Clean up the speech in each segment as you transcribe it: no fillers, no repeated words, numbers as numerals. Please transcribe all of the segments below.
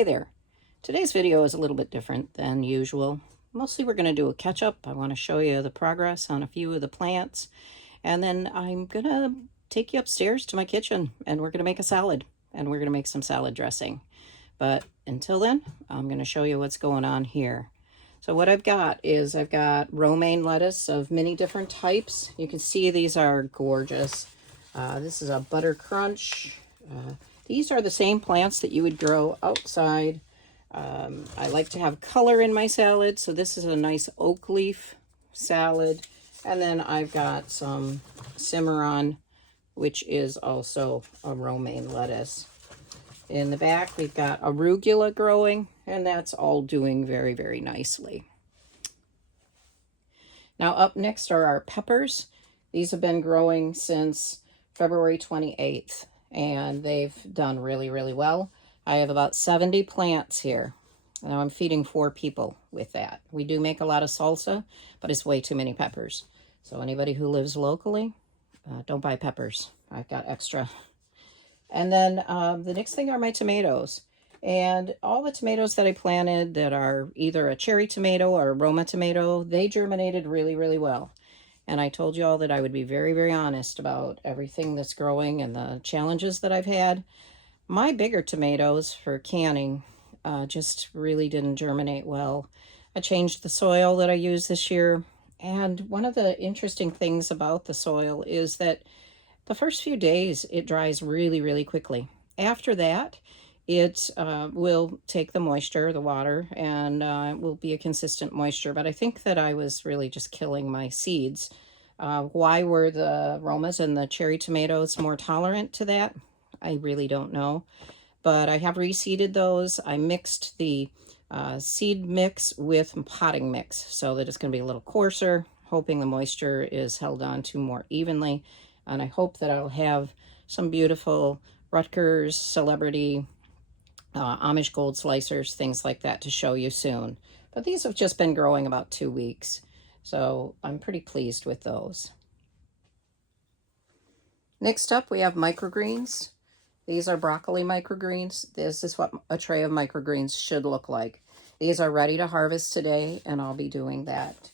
Hey there. Today's video is a little bit different than usual. Mostly we're going to do a catch-up. I want to show you the progress on a few of the plants. And then I'm going to take you upstairs to my kitchen and we're going to make a salad. And we're going to make some salad dressing. But until then, I'm going to show you what's going on here. So what I've got is I've got romaine lettuce of many different types. You can see these are gorgeous. This is a butter crunch. These are the same plants that you would grow outside. I like to have color in my salad, so this is a nice oak leaf salad. And then I've got some Cimarron, which is also a romaine lettuce. In the back, we've got arugula growing, and that's all doing very, very nicely. Now up next are our peppers. These have been growing since February 28th. And they've done really, really well. I have about 70 plants here. Now I'm feeding 4 people with that. We do make a lot of salsa, but it's way too many peppers. So anybody who lives locally, don't buy peppers. I've got extra. And then the next thing are my tomatoes. And all the tomatoes that I planted that are either a cherry tomato or a Roma tomato, they germinated really, really well. And I told you all that I would be very, very honest about everything that's growing and the challenges that I've had. My bigger tomatoes for canning just really didn't germinate well. I changed the soil that I use this year. And one of the interesting things about the soil is that the first few days it dries really, really quickly. After that, it will take the moisture, the water, and it will be a consistent moisture. But I think that I was really just killing my seeds. Why were the Romas and the cherry tomatoes more tolerant to that? I really don't know. But I have reseeded those. I mixed the seed mix with potting mix so that it's going to be a little coarser, hoping the moisture is held on to more evenly. And I hope that I'll have some beautiful Rutgers celebrity Amish gold slicers, things like that to show you soon. But these have just been growing about 2 weeks, so I'm pretty pleased with those. Next up, we have microgreens. These are broccoli microgreens. This is what a tray of microgreens should look like. These are ready to harvest today, and I'll be doing that.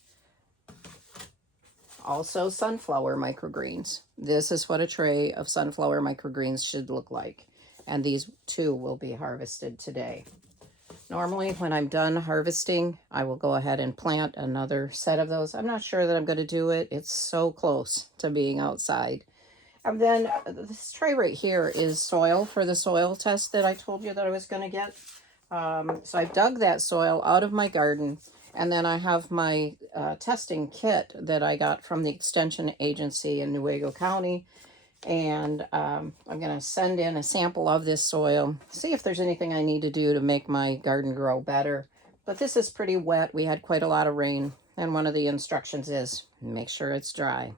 Also, sunflower microgreens. This is what a tray of sunflower microgreens should look like. And these too will be harvested today. Normally when I'm done harvesting, I will go ahead and plant another set of those. I'm not sure that I'm going to do it. It's so close to being outside. And then this tray right here is soil for the soil test that I told you that I was going to get. So I dug that soil out of my garden. And then I have my testing kit that I got from the extension agency in Newaygo County. And I'm going to send in a sample of this soil, see if there's anything I need to do to make my garden grow better. But this is pretty wet. We had quite a lot of rain, and one of the instructions is make sure it's dry.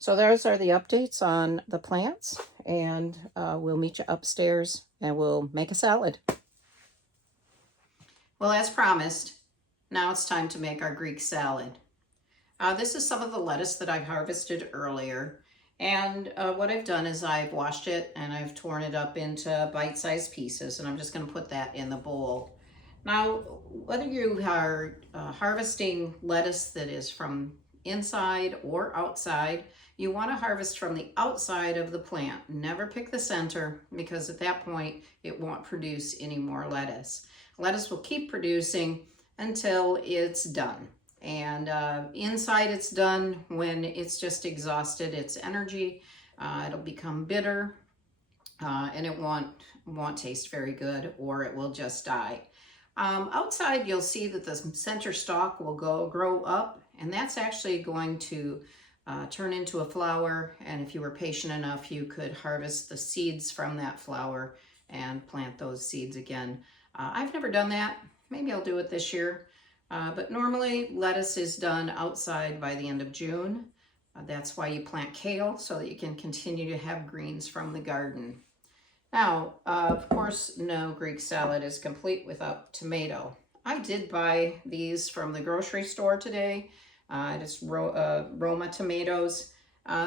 So those are the updates on the plants, and we'll meet you upstairs and we'll make a salad. Well, as promised, now it's time to make our Greek salad. This is some of the lettuce that I harvested earlier. And what I've done is I've washed it and I've torn it up into bite-sized pieces, and I'm just going to put that in the bowl. Now, whether you are harvesting lettuce that is from inside or outside, you want to harvest from the outside of the plant. Never pick the center, because at that point it won't produce any more lettuce. Lettuce will keep producing until it's done. And inside it's done when it's just exhausted its energy. It'll become bitter and it won't taste very good, or it will just die. Outside you'll see that the center stalk will grow up, and that's actually going to turn into a flower. And if you were patient enough, you could harvest the seeds from that flower and plant those seeds again. I've never done that. Maybe I'll do it this year. But normally lettuce is done outside by the end of June. That's why you plant kale, so that you can continue to have greens from the garden. Now, of course, no Greek salad is complete without tomato. I did buy these from the grocery store today. Just Roma tomatoes.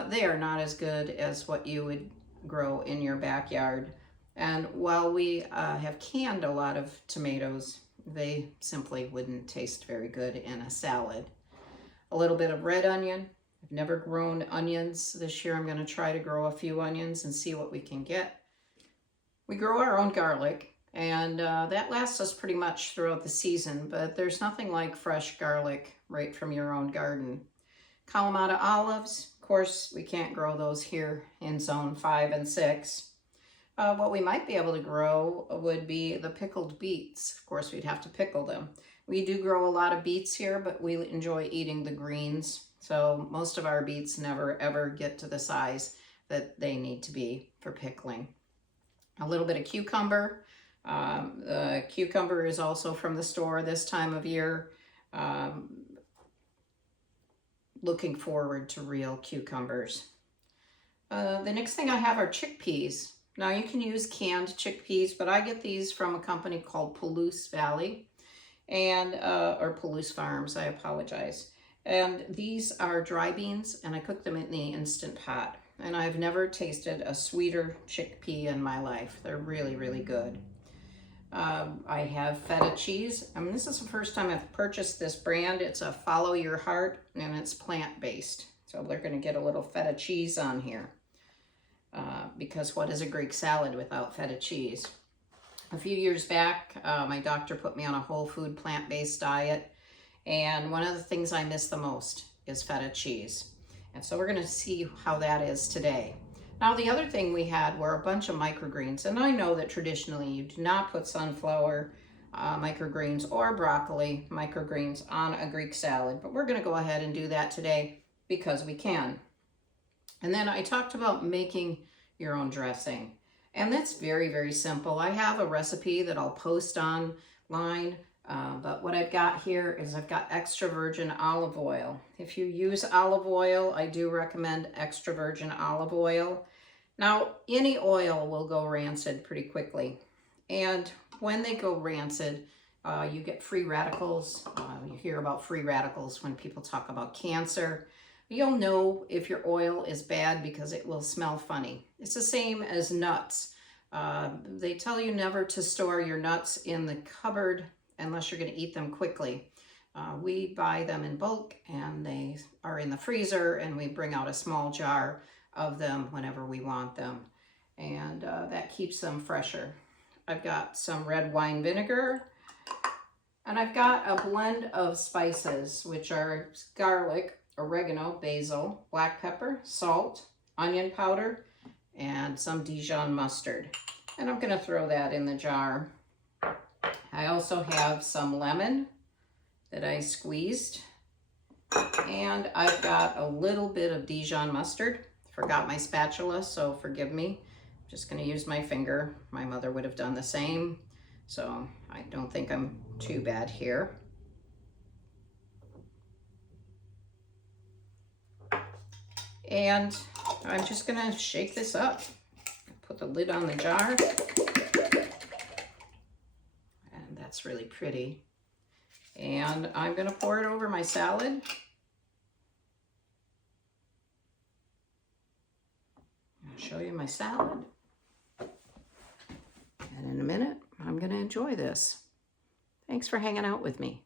They are not as good as what you would grow in your backyard. And while we have canned a lot of tomatoes, they simply wouldn't taste very good in a salad. A little bit of red onion. I've never grown onions. This year I'm going to try to grow a few onions and see what we can get. We grow our own garlic, and that lasts us pretty much throughout the season, but there's nothing like fresh garlic right from your own garden. Kalamata olives, of course, we can't grow those here in zone 5 and 6. What we might be able to grow would be the pickled beets. Of course, we'd have to pickle them. We do grow a lot of beets here, but we enjoy eating the greens. So most of our beets never ever get to the size that they need to be for pickling. A little bit of cucumber. The cucumber is also from the store this time of year. Looking forward to real cucumbers. The next thing I have are chickpeas. Now you can use canned chickpeas, but I get these from a company called Palouse Valley or Palouse Farms, I apologize. And these are dry beans, and I cook them in the Instant Pot. And I've never tasted a sweeter chickpea in my life. They're really, really good. I have feta cheese. I mean, this is the first time I've purchased this brand. It's a Follow Your Heart, and it's plant-based. So they're going to get a little feta cheese on here. Because what is a Greek salad without feta cheese? A few years back, my doctor put me on a whole food plant-based diet, and one of the things I miss the most is feta cheese. And so we're going to see how that is today. Now, the other thing we had were a bunch of microgreens, and I know that traditionally you do not put sunflower microgreens or broccoli microgreens on a Greek salad, but we're going to go ahead and do that today because we can. And then I talked about making your own dressing, and that's very, very simple. I have a recipe that I'll post online, but what I've got here is I've got extra virgin olive oil. If you use olive oil, I do recommend extra virgin olive oil. Now, any oil will go rancid pretty quickly, and when they go rancid, you get free radicals. You hear about free radicals when people talk about cancer. You'll know if your oil is bad because it will smell funny. It's the same as nuts. They tell you never to store your nuts in the cupboard unless you're going to eat them quickly. We buy them in bulk, and they are in the freezer, and we bring out a small jar of them whenever we want them. And that keeps them fresher. I've got some red wine vinegar, and I've got a blend of spices, which are garlic, oregano, basil, black pepper, salt, onion powder, and some Dijon mustard. And I'm going to throw that in the jar. I also have some lemon that I squeezed, and I've got a little bit of Dijon mustard. Forgot my spatula, so forgive me. I'm just going to use my finger. My mother would have done the same, so I don't think I'm too bad here. And I'm just going to shake this up. Put the lid on the jar. And that's really pretty. And I'm going to pour it over my salad. I'll show you my salad. And in a minute, I'm going to enjoy this. Thanks for hanging out with me.